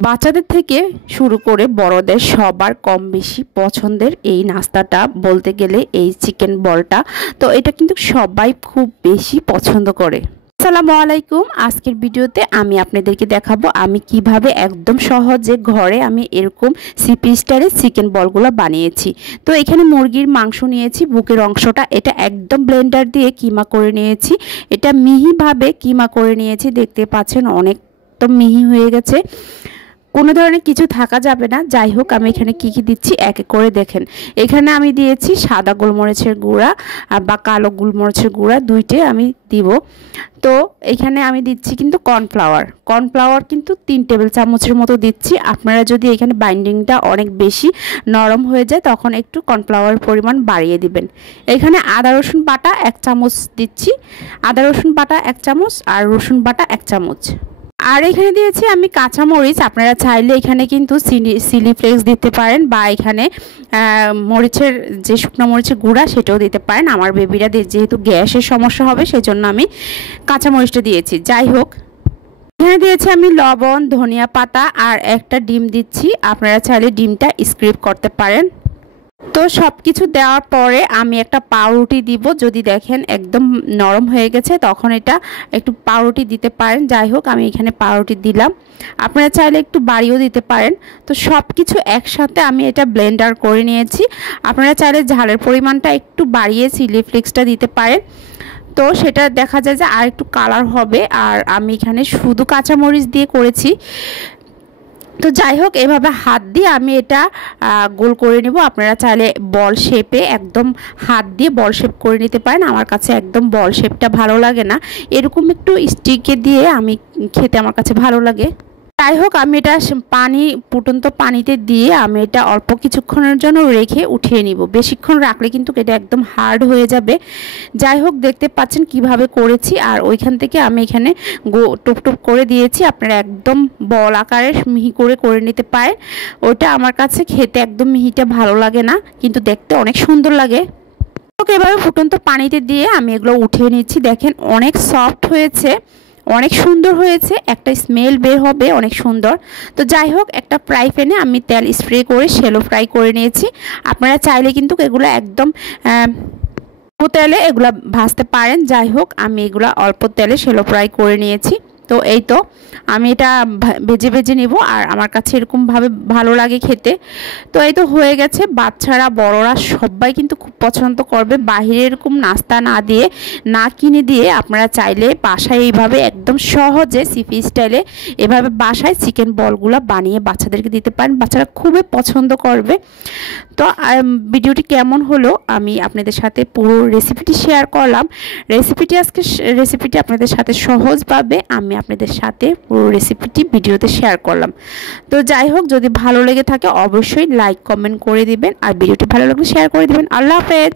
বাচ্চাদের থেকে শুরু করে বড়দের সবার কম বেশি পছন্দের এই নাস্তাটা বলতে গেলে এই চিকেন বলটা। তো এটা কিন্তু সবাই খুব বেশি পছন্দ করে। আসসালামু আলাইকুম। আজকের ভিডিওতে আমি আপনাদেরকে দেখাবো আমি কিভাবে একদম সহজে ঘরে আমি এরকম সিপি স্টাইলে চিকেন বলগুলো বানিয়েছি। তো এখানে মুরগির মাংস নিয়েছি, বুকের অংশটা এটা একদম ব্লেন্ডার দিয়ে কিমা করে নিয়েছি। এটা মিহিভাবে কিমা করে নিয়েছি, দেখতে পাচ্ছেন অনেক তো মিহি হয়ে গেছে, কোনো ধরনের কিছু থাকা যাবে না। যাই হোক, আমি এখানে কি কি দিচ্ছি এক এক করে দেখেন। এখানে আমি দিয়েছি সাদা গোলমরিচের গুঁড়া বা কালো গোলমরিচের গুঁড়া, দুইটাই আমি দিব। তো এখানে আমি দিচ্ছি কিন্তু কর্নফ্লাওয়ার কিন্তু 3 টেবিল চামচের মতো দিচ্ছি। আপনারা যদি এখানে বাইন্ডিংটা অনেক বেশি নরম হয়ে যায় তখন একটু কর্নফ্লাওয়ারের পরিমাণ বাড়িয়ে দিবেন। এখানে আদা রসুন বাটা 1 চামচ দিচ্ছি, আদা রসুন বাটা 1 চামচ আর রসুন বাটা 1 চামচ। আর এখানে দিয়েছি আমি কাঁচামরিচ। আপনারা চাইলে এখানে কিন্তু চিলি ফ্লেক্স দিতে পারেন বা এখানে মরিচের যে শুকনো মরিচের গুঁড়া সেটাও দিতে পারেন। আমার বেবিরা যেহেতু গ্যাসের সমস্যা হবে সেজন্য আমি কাঁচামরিচটা দিয়েছি। যাই হোক, এখানে দিয়েছি আমি লবণ, ধনিয়া পাতা আর একটা ডিম দিচ্ছি। আপনারা চাইলে ডিমটা স্ক্রিপ করতে পারেন। তো সব কিছু দেওয়ার পরে আমি একটা পাউরুটি দিব। যদি দেখেন একদম নরম হয়ে গেছে তখন এটা একটু পাউরুটি দিতে পারেন। যাই হোক, আমি এখানে পাউরুটি দিলাম, আপনারা চাইলে একটু বাড়িয়েও দিতে পারেন। তো সব কিছু একসাথে আমি এটা ব্লেন্ডার করে নিয়েছি। আপনারা চাইলে ঝালের পরিমাণটা একটু বাড়িয়ে চিলি ফ্লেক্সটা দিতে পারেন। তো সেটা দেখা যায় যে আর একটু কালার হবে। আর আমি এখানে শুধু কাঁচামরিচ দিয়ে করেছি। তো যাই হোক, এভাবে হাত দিয়ে আমি এটা গোল করে নেব। আপনারা চাইলে বল শেপে একদম হাত দিয়ে বল শেপ করে নিতে পারেন। আমার কাছে একদম বল শেপটা ভালো লাগে না, এরকম একটু স্টিকে দিয়ে আমি খেতে আমার কাছে ভালো লাগে। যাই হোক, আমি এটা ফুটন্ত পানিতে দিয়ে আমি এটা অল্প কিছুক্ষণের জন্য রেখে উঠিয়ে নিব। বেশিক্ষণ রাখলে কিন্তু এটা একদম হার্ড হয়ে যাবে। যাই হোক, দেখতে পাচ্ছেন কিভাবে করেছি। আর ওইখান থেকে আমি এখানে টুপ টুপ করে দিয়েছি। আপনারা একদম বল আকারে মিহি করে নিতে পারেন। ওটা আমার কাছে খেতে একদম মিহিটা ভালো লাগে না, কিন্তু দেখতে অনেক সুন্দর লাগে। এভাবে ফুটন্ত পানিতে দিয়ে আমি এগুলো উঠিয়ে নিচ্ছি। দেখেন অনেক সফট হয়েছে, অনেক সুন্দর হয়েছে, একটা স্মেল বের হবে অনেক সুন্দর। তো যাই হোক, একটা ফ্রাই প্যানে আমি তেল স্প্রে করে শ্যালো ফ্রাই করে নিয়েছি। আপনারা চাইলে কিন্তু এগুলো একদম তেলে এগুলো ভাজতে পারেন। যাই হোক, আমি এগুলো অল্প তেলে শ্যালো ফ্রাই করে নিয়েছি। তো এই তো আমি এটা ভেজে নিব, আর আমার কাছে এরকমভাবে ভালো লাগে খেতে। তো এই তো হয়ে গেছে। বাচ্চারা বড়রা সবাই কিন্তু খুব পছন্দ করবে। বাহিরে এরকম নাস্তা না কিনে দিয়ে আপনারা চাইলে বাসায় এইভাবে একদম সহজে সিপি স্টাইলে এভাবে বাসায় চিকেন বলগুলো বানিয়ে বাচ্চাদেরকে দিতে পারেন। বাচ্চারা খুবই পছন্দ করবে। তো ভিডিওটি কেমন হলো আমি আপনাদের সাথে পুরো রেসিপিটি শেয়ার করলাম। রেসিপিটি আপনাদের সাথে সহজভাবে আমি আপনাদের সাথে পুরো রেসিপিটি ভিডিওতে শেয়ার করলাম। তো যাই হোক, যদি ভালো লেগে থাকে অবশ্যই লাইক কমেন্ট করে দিবেন, আর ভিডিওটি ভালো লাগলে শেয়ার করে দিবেন। আল্লাহ হাফেজ।